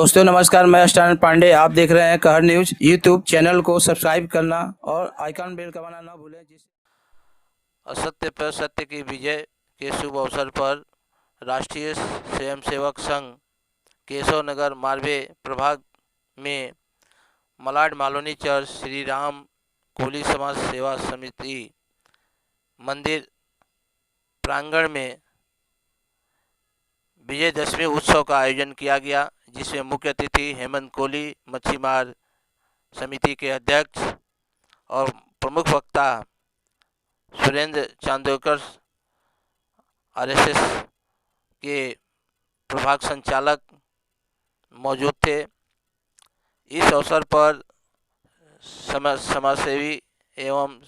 दोस्तों नमस्कार, मैं स्टान पांडे। आप देख रहे हैं कहर न्यूज। यूट्यूब चैनल को सब्सक्राइब करना और आइकॉन बेल दबाना ना भूलें। असत्य पर सत्य की विजय के शुभ अवसर पर राष्ट्रीय स्वयंसेवक संघ केशव नगर मालवे प्रभाग में मलाड मालोनी चर्च श्री राम कोली समाज सेवा समिति मंदिर प्रांगण में विजयदशमी उत्सव का आयोजन किया गया, जिसमें मुख्य अतिथि हेमंत कोली मच्छीमार समिति के अध्यक्ष और प्रमुख वक्ता सुरेंद्र चांदोकर आरएसएस के प्रभाग संचालक मौजूद थे। इस अवसर पर समाजसेवी एवं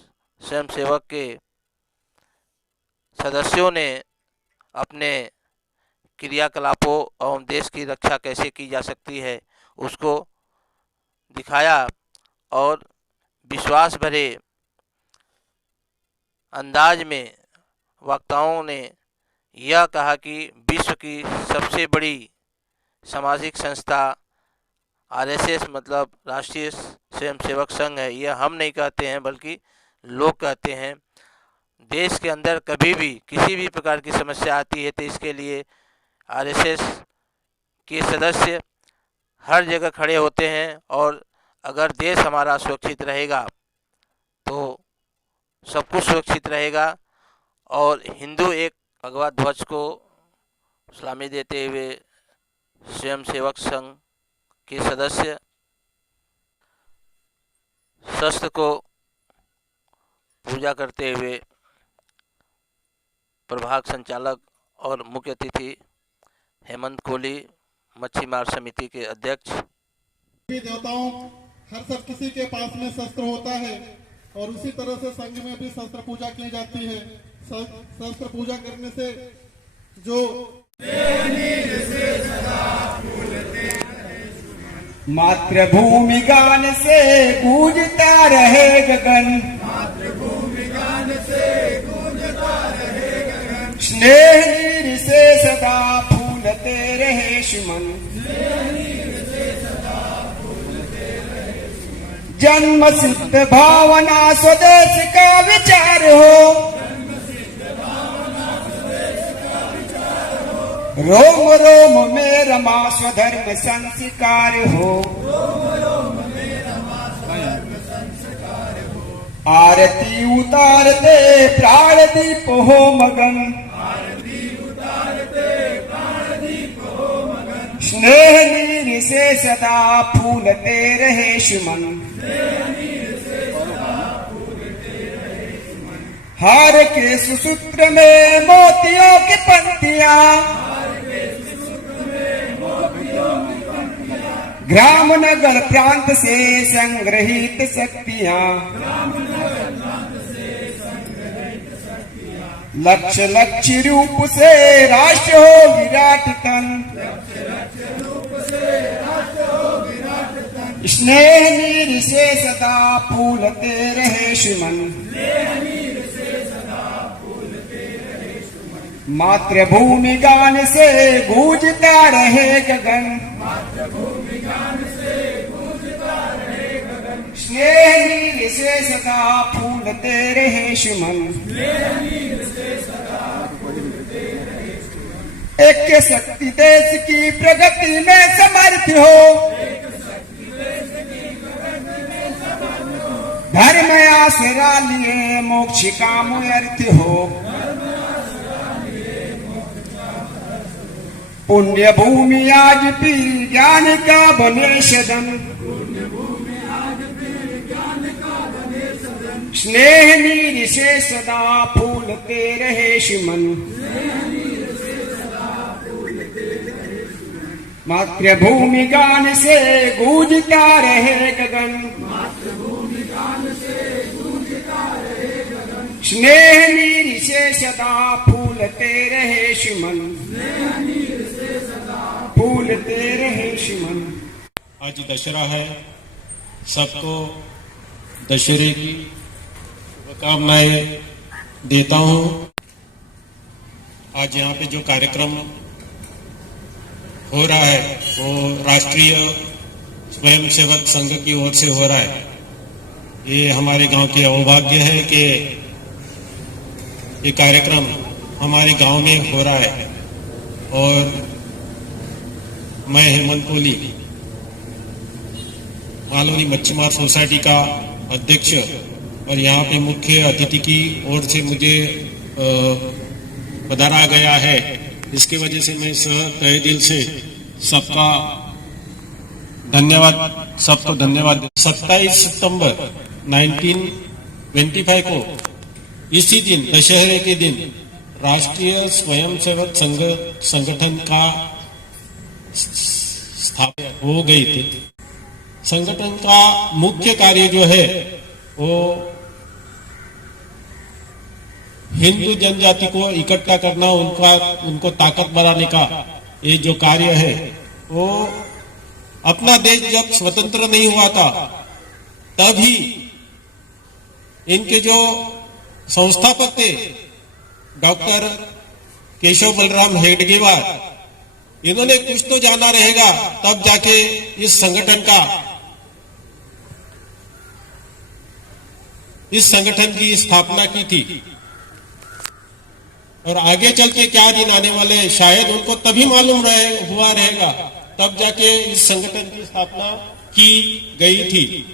स्वयंसेवक के सदस्यों ने अपने क्रियाकलापों एवं देश की रक्षा कैसे की जा सकती है उसको दिखाया और विश्वास भरे अंदाज में वक्ताओं ने यह कहा कि विश्व की सबसे बड़ी सामाजिक संस्था आरएसएस मतलब राष्ट्रीय स्वयंसेवक संघ है। यह हम नहीं कहते हैं बल्कि लोग कहते हैं। देश के अंदर कभी भी किसी भी प्रकार की समस्या आती है तो इसके लिए आरएसएस के सदस्य हर जगह खड़े होते हैं और अगर देश हमारा सुरक्षित रहेगा तो सब कुछ सुरक्षित रहेगा। और हिंदू एक भगवा ध्वज को सलामी देते हुए स्वयंसेवक संघ के सदस्य शस्त्र को पूजा करते हुए प्रभाग संचालक और मुख्य अतिथि हेमंत कोली मच्छीमार समिति के अध्यक्ष। देवताओं हर सब किसी के पास में शस्त्र होता है और उसी तरह से संघ में भी शस्त्र पूजा की जाती है। शस्त्र पूजा करने से जो मातृभूमि गान से गूंजता रहे गगन, मातृभूमि गान से गूंजता रहे गगन, स्नेह नीर से सदा फूलते रहे सुमन, जन्म सिद्ध भावना स्वदेश का विचार हो, रोम रोम में रमा स्वधर्म संस्कार हो, आरती उतारते प्राण दीप हो मगन, स्नेह नीर से सदा फूलते रहे सुमन, हार के सुसूत्र में मोतियों की पंक्तियां, ग्राम नगर प्रांत से संग्रहित शक्तियां, लक्ष्य लक्ष्य रूप से राष्ट्र हो विराट तन, स्नेह नीर से सदा फूलते रहे सुमन, मातृभूमि गान से गूंजता रहे गगन, स्नेह नीर से सदा फूलते रहे सुमन, एक शक्ति देश की प्रगति में समर्थ हो, धर्म आसरा लिए मोक्ष का अर्थ हो, पुण्य भूमि आज पीर ज्ञान का बने सदन, स्नेह नीर से सदा फूलते रहे सुमन, मातृभूमि गान से गूंजता रहे गगन, स्नेह नीर से सदा फूलते रहे सुमन, फूलते रहे सुमन। आज दशहरा है, सबको दशहरे की शुभकामनाएं देता हूं। आज यहाँ पे जो कार्यक्रम हो रहा है वो राष्ट्रीय स्वयंसेवक संघ की ओर से हो रहा है। ये हमारे गांव के अवभाग्य है कि ये कार्यक्रम हमारे गांव में हो रहा है। और मैं हेमंत कोहली, मालवनी मच्छीमार सोसाइटी का अध्यक्ष, और यहाँ पे मुख्य अतिथि की ओर से मुझे पधारा गया है। इसकी वजह से मैं तहे दिल से सबको धन्यवाद। 27 सितंबर 1925 को इसी दिन, दशहरे के दिन, राष्ट्रीय स्वयंसेवक संगठन का स्थापना हो गई थी। संगठन का मुख्य कार्य जो है वो हिंदू जनजाति को इकट्ठा करना, उनको ताकत बढ़ाने का ये जो कार्य है वो अपना देश जब स्वतंत्र नहीं हुआ था तभी इनके जो संस्थापक थे डॉक्टर केशव बलराम हेडगेवार, इन्होंने कुछ तो जाना रहेगा, तब जाके इस संगठन की स्थापना की थी। और आगे चल के क्या दिन आने वाले हैं शायद उनको तभी मालूम हुआ रहेगा, तब जाके इस संगठन की स्थापना की गई थी।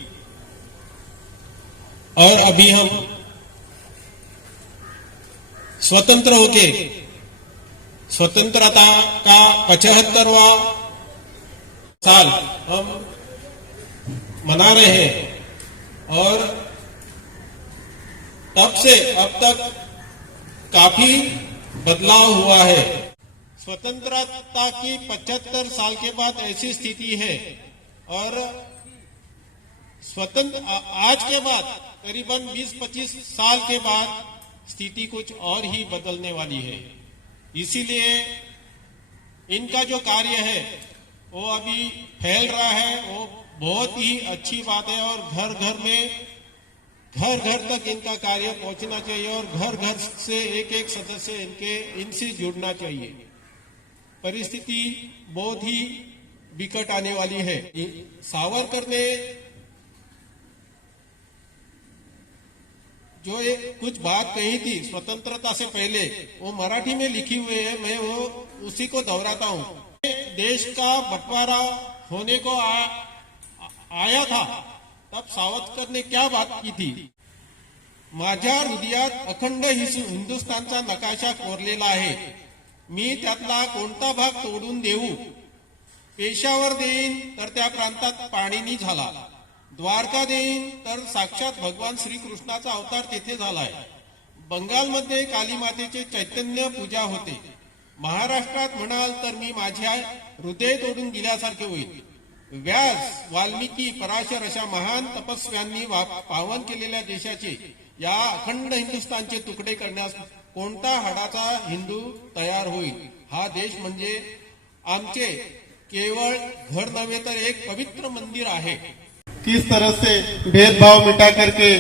और अभी हम स्वतंत्र होके स्वतंत्रता का 75वां साल हम मना रहे हैं। और तब से अब तक काफी बदलाव हुआ है। स्वतंत्रता की 75 साल के बाद ऐसी स्थिति है और आज के बाद करीबन 20-25 साल के बाद स्थिति कुछ और ही बदलने वाली है। इसीलिए इनका जो कार्य है वो अभी फैल रहा है, वो बहुत ही अच्छी बात है। और घर घर तक इनका कार्य पहुंचना चाहिए और घर घर से एक सदस्य इनसे जुड़ना चाहिए। परिस्थिति बहुत ही विकट आने वाली है। सावरकर ने जो कुछ बात कही थी स्वतंत्रता से पहले, वो मराठी में लिखी हुई है, मैं वो उसी को दोहराता हूं। देश का बंटवारा होने को आया था तब सावरकर ने क्या बात की थी? माझ्या हृदयात अखंड हिंदुस्थानचा नकाशा कोरलेला आहे, मी त्यातला कोणता भाग तोडून देऊ? पेशावर देईन तर त्या प्रांतात पाणीनी झाला, द्वारका देईन तर साक्षात भगवान श्रीकृष्णाचा अवतार तेथे झालाय, बंगालमध्ये काली मातेचे चैतन्य पूजा होते, महाराष्ट्रात म्हणाल तर मी माझ्या हृदय तोडून दिल्यासारखे होईल. व्यास, वाल्मिकी, पराशर अशा महान तपस्व्यांनी पावन केलेल्या देशाचे, या अखंड हिंदुस्थानचे तुकडे करण्यास कोणता हाडाचा हिंदू तयार होईल? हा देश म्हणजे आमचे केवळ घर नव्हे तर एक पवित्र मंदिर आहे. किस तरह से भेदभाव मिटा करके,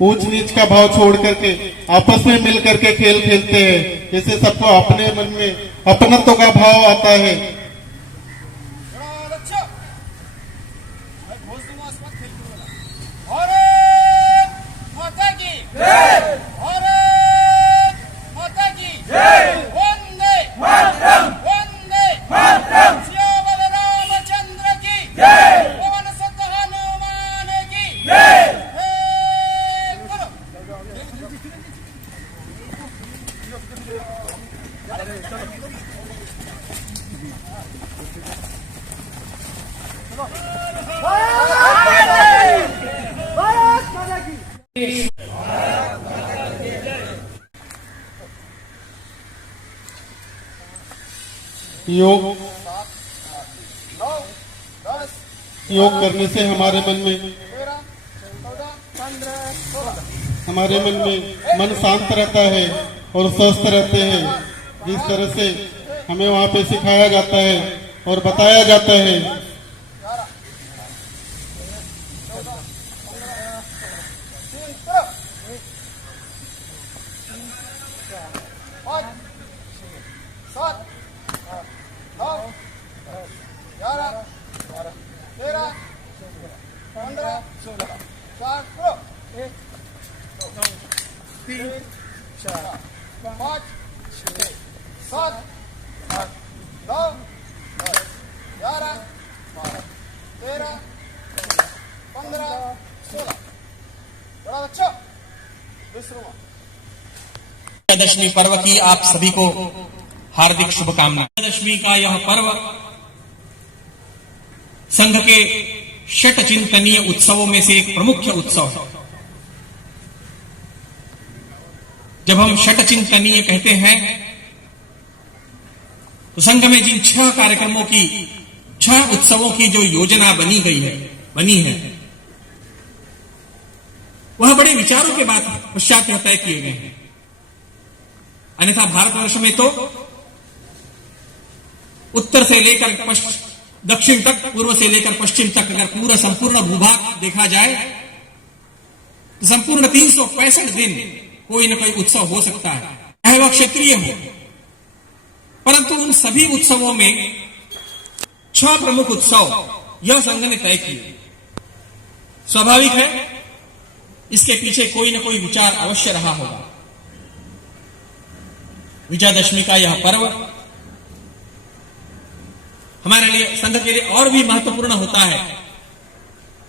ऊंच नीच का भाव छोड़ करके आपस में मिल करके खेल खेलते हैं, जैसे सबको अपने मन में अपनत्व का भाव आता है। योग करने से हमारे मन में मन शांत रहता है और स्वस्थ रहते हैं। जिस तरह से हमें वहाँ पे सिखाया जाता है और बताया जाता है। 3 4 5 6 7 8 9 10 11 12 13 15 16 बड़ा बच्चा विश्रुमा। विजयादशमी पर्व की आप सभी को हार्दिक शुभकामनाएं। विजयादशमी का यह पर्व संघ के षट चिंतनीय उत्सवों में से एक प्रमुख उत्सव है। जब हम षट चिंतनीय कहते हैं तो संघ में जिन 6 कार्यक्रमों की 6 उत्सवों की जो योजना बनी है वह बड़े विचारों के बाद पश्चात तय किए गए हैं। अन्यथा भारतवर्ष में तो उत्तर से लेकर दक्षिण तक, पूर्व से लेकर पश्चिम तक अगर पूरा संपूर्ण भूभाग देखा जाए तो संपूर्ण 365 दिन कोई न कोई उत्सव हो सकता है, चाहे वह क्षेत्रीय हो। परंतु उन सभी उत्सवों में 6 प्रमुख उत्सव यह संघ ने तय किए। स्वाभाविक है इसके पीछे कोई न कोई विचार अवश्य रहा होगा। विजयादशमी का यह पर्व हमारे लिए, संघ के लिए और भी महत्वपूर्ण होता है,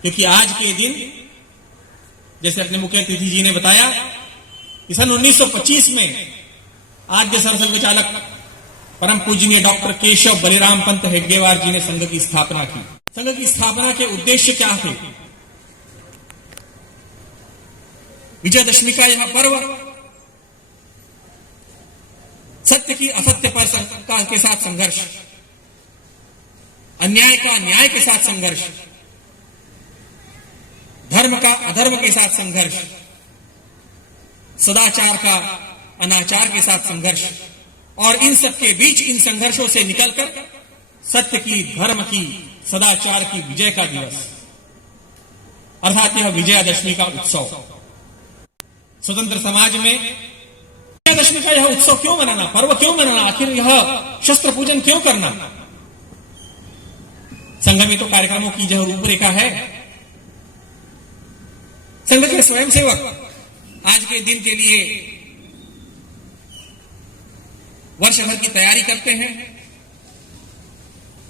क्योंकि आज के दिन जैसे अपने मुख्य अतिथि जी ने बताया कि सन 1925 में आद्य सरसंघ चालक परम पूजनीय डॉक्टर केशव बलिराम पंत हेडगेवार जी ने संघ की स्थापना की। संघ की स्थापना के उद्देश्य क्या थे? विजयादशमी का यह पर्व सत्य की असत्य पर के साथ संघर्ष, अन्याय का न्याय के साथ संघर्ष, धर्म का अधर्म के साथ संघर्ष, सदाचार का अनाचार के साथ संघर्ष, और इन सब के बीच इन संघर्षों से निकलकर सत्य की, धर्म की, सदाचार की विजय का दिवस, अर्थात यह विजयादशमी का उत्सव। स्वतंत्र समाज में विजयादशमी का यह उत्सव क्यों मनाना, पर्व क्यों मनाना, आखिर यह शस्त्र पूजन क्यों करना? संघ में तो कार्यक्रमों की जो रूपरेखा है, संघ के स्वयंसेवक आज के दिन के लिए वर्ष भर की तैयारी करते हैं।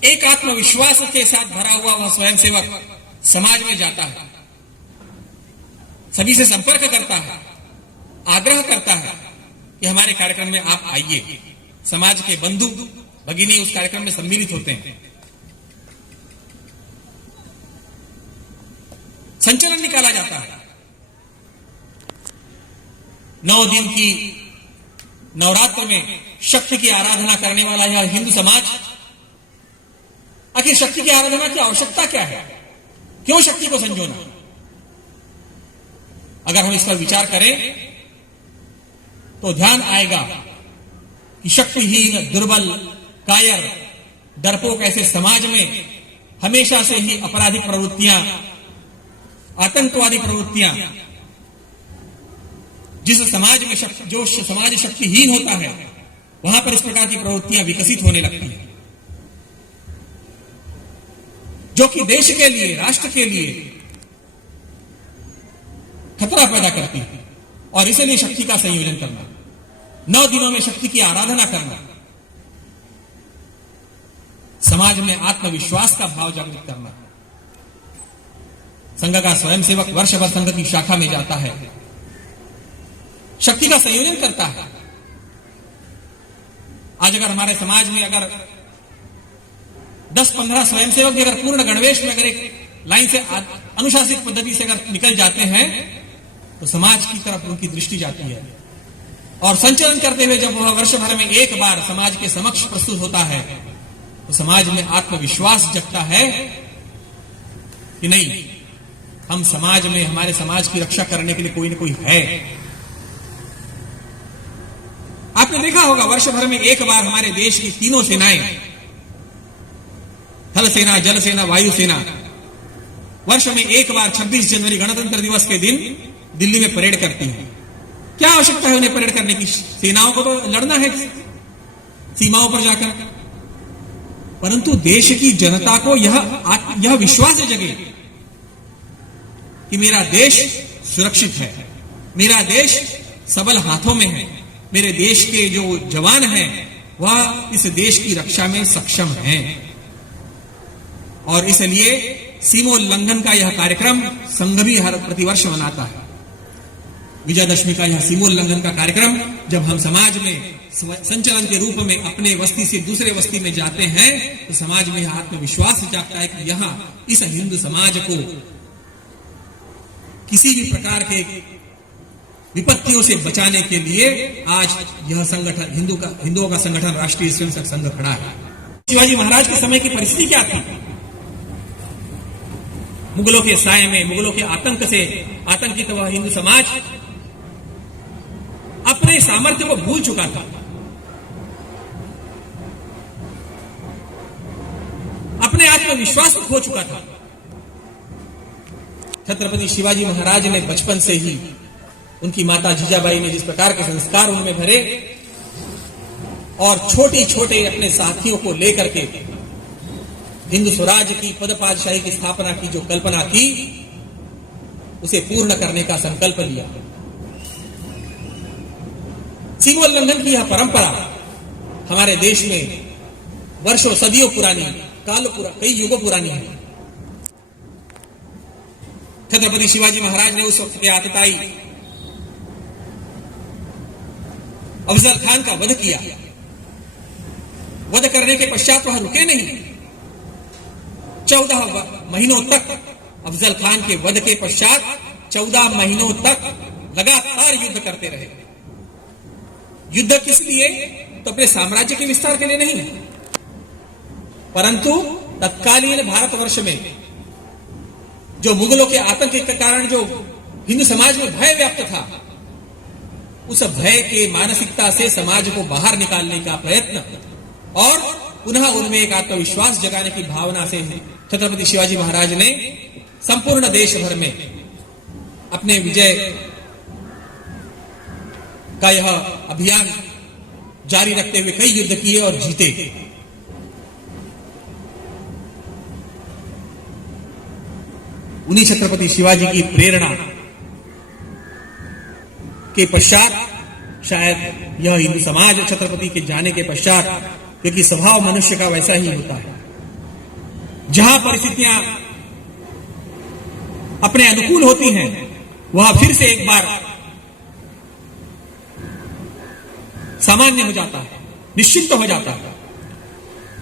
एक आत्मविश्वास के साथ भरा हुआ वह स्वयंसेवक समाज में जाता है, सभी से संपर्क करता है, आग्रह करता है कि हमारे कार्यक्रम में आप आइए। समाज के बंधु भगिनी उस कार्यक्रम में सम्मिलित होते हैं। संचलन निकाला जाता है। 9 दिन की नवरात्र में शक्ति की आराधना करने वाला यह हिंदू समाज, आखिर शक्ति की आराधना की आवश्यकता क्या है? क्यों शक्ति को संजोना? अगर हम इस पर विचार करें तो ध्यान आएगा कि शक्तिहीन, दुर्बल, कायर, डरपोक ऐसे समाज में हमेशा से ही आपराधिक प्रवृत्तियां, आतंकवादी प्रवृत्तियां, जिस समाज में जो समाज शक्तिहीन होता है वहां पर इस प्रकार की प्रवृत्तियां विकसित होने लगती हैं, जो कि देश के लिए, राष्ट्र के लिए खतरा पैदा करती है। और इसलिए शक्ति का संयोजन करना, 9 दिनों में शक्ति की आराधना करना, समाज में आत्मविश्वास का भाव जागृत करना। संघ का स्वयंसेवक वर्ष भर संघ की शाखा में जाता है, शक्ति का संयोजन करता है। आज अगर हमारे समाज में अगर 10-15 स्वयंसेवक भी अगर पूर्ण गणवेश में अगर एक लाइन से अनुशासित पद्धति से अगर निकल जाते हैं तो समाज की तरफ उनकी दृष्टि जाती है। और संचलन करते हुए जब वह वर्ष भर में एक बार समाज के समक्ष प्रस्तुत होता है तो समाज में आत्मविश्वास जगता है कि नहीं, हम समाज में, हमारे समाज की रक्षा करने के लिए कोई न कोई है। आपने देखा होगा वर्ष भर में एक बार हमारे देश की तीनों सेनाएं, थल सेना, जल सेना, वायु सेना, वर्ष में एक बार 26 जनवरी गणतंत्र दिवस के दिन दिल्ली में परेड करती हैं। क्या आवश्यकता है उन्हें परेड करने की? सेनाओं को तो लड़ना है सीमाओं पर जाकर, परंतु देश की जनता को यह विश्वास जगे कि मेरा देश सुरक्षित है, मेरा देश सबल हाथों में है। मेरे देश के जो जवान हैं वह इस देश की रक्षा में सक्षम हैं और इसलिए सीमोल्लंघन का यह कार्यक्रम संघ भी हर प्रतिवर्ष मनाता है। विजयादशमी का यह सीमोल्लंघन का कार्यक्रम जब हम समाज में संचलन के रूप में अपने बस्ती से दूसरे बस्ती में जाते हैं तो समाज में यह आत्मविश्वास जागता है कि यहाँ इस हिंदू समाज को किसी भी प्रकार के विपत्तियों से बचाने के लिए आज यह संगठन हिंदुओं का संगठन राष्ट्रीय स्वयंसेवक संघ खड़ा है। शिवाजी महाराज के समय की परिस्थिति क्या थी? मुगलों के साए में, मुगलों के आतंक से आतंकित वह हिंदू समाज अपने सामर्थ्य को भूल चुका था, अपने आत्मविश्वास को खो चुका था। छत्रपति शिवाजी महाराज ने बचपन से ही उनकी माता जीजाबाई ने जिस प्रकार के संस्कार उनमें भरे और छोटे छोटे अपने साथियों को लेकर के हिंदू स्वराज की पद पातशाही की स्थापना की जो कल्पना की उसे पूर्ण करने का संकल्प लिया। सीमोल्लंघन की यह परंपरा हमारे देश में वर्षों सदियों पुरानी, कई युगों पुरानी है। छत्रपति शिवाजी महाराज ने उस वक्त के आतताई अफजल खान का वध किया। वध करने के पश्चात वह रुके नहीं। 14 महीनों तक अफजल खान के वध के पश्चात 14 महीनों तक लगातार युद्ध करते रहे। युद्ध किस लिए? तो अपने साम्राज्य के विस्तार के लिए नहीं, परंतु तत्कालीन भारतवर्ष में जो मुगलों के आतंक के कारण जो हिंदू समाज में भय व्याप्त था, उस भय के मानसिकता से समाज को बाहर निकालने का प्रयत्न और पुनः उनमें एक आत्मविश्वास जगाने की भावना से छत्रपति शिवाजी महाराज ने संपूर्ण देश भर में अपने विजय का यह अभियान जारी रखते हुए कई युद्ध किए और जीते। उन्हीं छत्रपति शिवाजी की प्रेरणा के पश्चात शायद यह हिंदू समाज छत्रपति के जाने के पश्चात, क्योंकि स्वभाव मनुष्य का वैसा ही होता है, जहां परिस्थितियां अपने अनुकूल होती हैं वह फिर से एक बार सामान्य हो जाता है, निश्चिंत हो जाता है।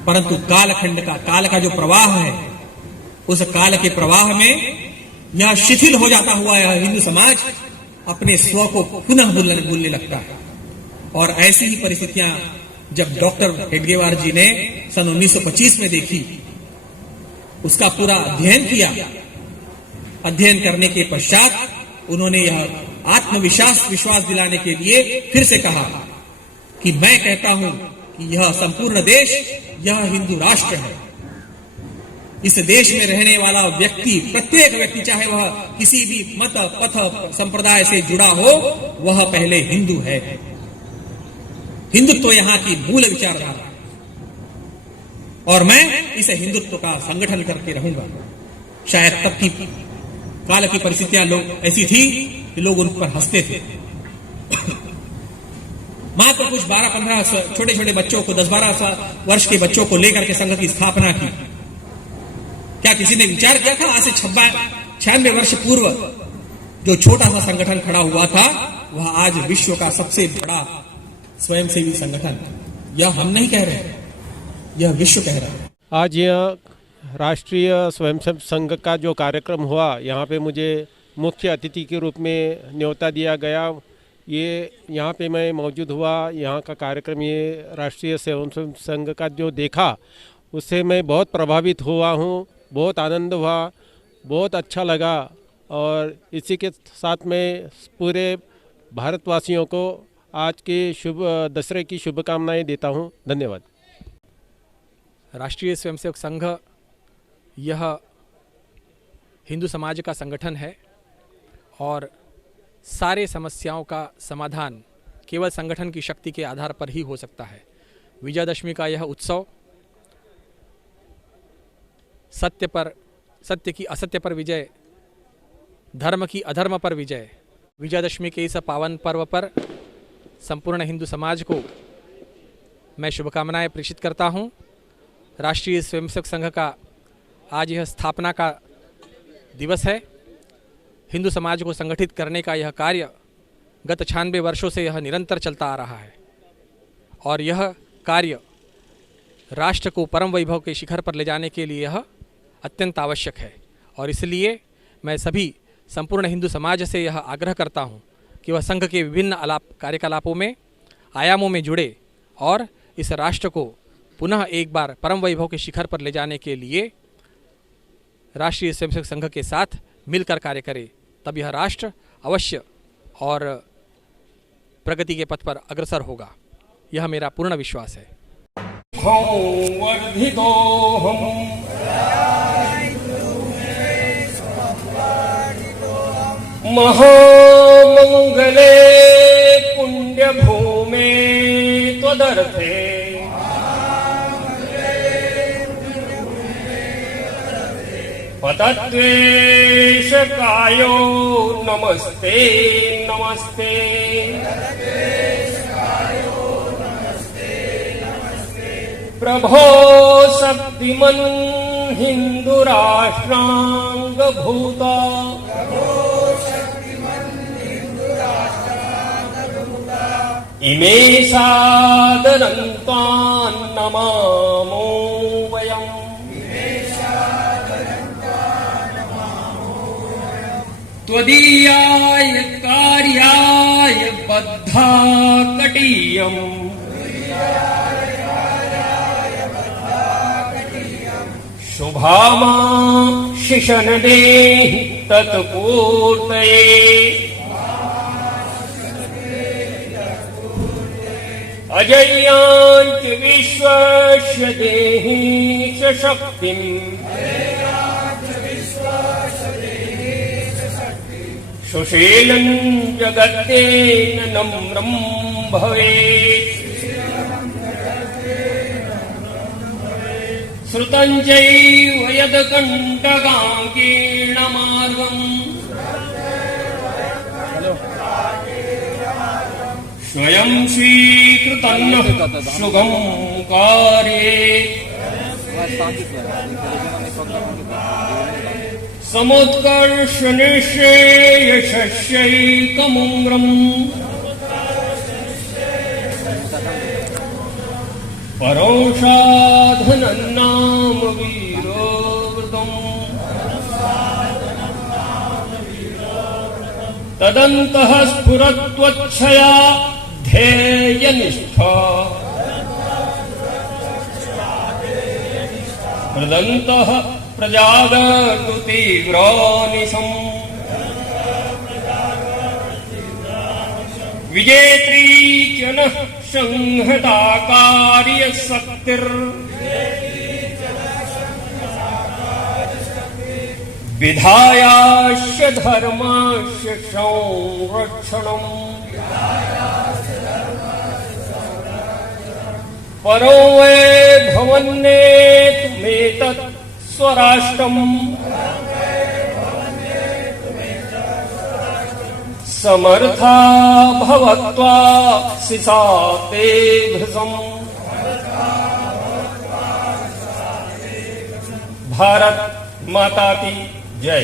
परंतु काल का जो प्रवाह है, उस काल के प्रवाह में यह शिथिल हो जाता हुआ यह हिंदू समाज अपने स्व को पुनः भूलने लगता है। और ऐसी ही परिस्थितियां जब डॉक्टर हेडगेवार जी ने सन 1925 में देखी, उसका पूरा अध्ययन किया। अध्ययन करने के पश्चात उन्होंने यह विश्वास दिलाने के लिए फिर से कहा कि मैं कहता हूं कि यह संपूर्ण देश, यह हिंदू राष्ट्र है। इस देश में रहने वाला व्यक्ति, प्रत्येक व्यक्ति, चाहे वह किसी भी मत पथ संप्रदाय से जुड़ा हो, वह पहले हिंदू है। हिंदुत्व यहाँ की मूल विचारधारा और मैं इस हिंदुत्व का संगठन करके रहूंगा। शायद तब की काल की परिस्थितियां लोग ऐसी थी कि लोग उन पर हंसते थे। मात्र कुछ 12-15 छोटे छोटे बच्चों को, 10-12 वर्ष के बच्चों को लेकर के संघ की स्थापना की। क्या किसी ने विचार किया था आज से 96 वर्ष पूर्व जो छोटा सा संगठन खड़ा हुआ था वह आज विश्व का सबसे बड़ा स्वयंसेवी संगठन? यह हम नहीं कह रहे, यह विश्व कह रहा है। आज यह राष्ट्रीय स्वयंसेवक संघ का जो कार्यक्रम हुआ, यहाँ पे मुझे मुख्य अतिथि के रूप में न्योता दिया गया। ये यहाँ पे मैं मौजूद हुआ। यहाँ का कार्यक्रम, ये राष्ट्रीय स्वयंसेवक संघ का जो देखा, उससे मैं बहुत प्रभावित हुआ हूँ। बहुत आनंद हुआ, बहुत अच्छा लगा। और इसी के साथ मैं पूरे भारतवासियों को आज के शुभ दशहरे की शुभकामनाएं देता हूं। धन्यवाद। राष्ट्रीय स्वयंसेवक संघ यह हिंदू समाज का संगठन है और सारे समस्याओं का समाधान केवल संगठन की शक्ति के आधार पर ही हो सकता है। विजयादशमी का यह उत्सव सत्य की असत्य पर विजय, धर्म की अधर्म पर विजय, विजयादशमी के इस पावन पर्व पर संपूर्ण हिंदू समाज को मैं शुभकामनाएं प्रेषित करता हूं। राष्ट्रीय स्वयंसेवक संघ का आज यह स्थापना का दिवस है। हिंदू समाज को संगठित करने का यह कार्य गत 96 वर्षों से यह निरंतर चलता आ रहा है और यह कार्य राष्ट्र को परम वैभव के शिखर पर ले जाने के लिए यह अत्यंत आवश्यक है। और इसलिए मैं सभी संपूर्ण हिंदू समाज से यह आग्रह करता हूं कि वह संघ के विभिन्न कार्यकलापों में आयामों में जुड़े और इस राष्ट्र को पुनः एक बार परम वैभव के शिखर पर ले जाने के लिए राष्ट्रीय स्वयंसेवक संघ के साथ मिलकर कार्य करे। तब यह राष्ट्र अवश्य और प्रगति के पथ पर अग्रसर होगा, यह मेरा पूर्ण विश्वास है। महामंगले पुण्यभूमे त्वदर्थे पतद्वेषकायो नमस्ते नमस्ते प्रभो शक्तिमन् हिन्दुराष्ट्राङ्गभूता इमे सादरन्तान् नमामो वयम् त्वदीयाय कार्याय बद्धा कटीयम् शुभामा शिशनदेहि तत्पूर्तये अजय्याञ्च विश्वस्य देहि च शक्तिम् सुशीलं जगत्तेन नम्रं भवेत् श्रुतं चैव यत्कण्टकाङ्कीर्णमार्गम् स्वयं स्वीकृतन्नः सुगं कार्ये समुत्कर्ष निःश्रेयसस्यैकमुग्रम् परोषाधनन्नाम वीरो वृतम् तदन्तः स्फुरत्वच्छया ध्येयनिष्ठा हृदन्तः प्रजागर्तु तीव्रानिशम् विजेत्री च नः संहता कार्यशक्तिर् विधायास्य धर्मस्य संरक्षणम् परो वै भवन्नेतुमेतत् स्वराष्ट्रम् समर्था भवत्वा सिसाते भृशम् भारत माता की जय।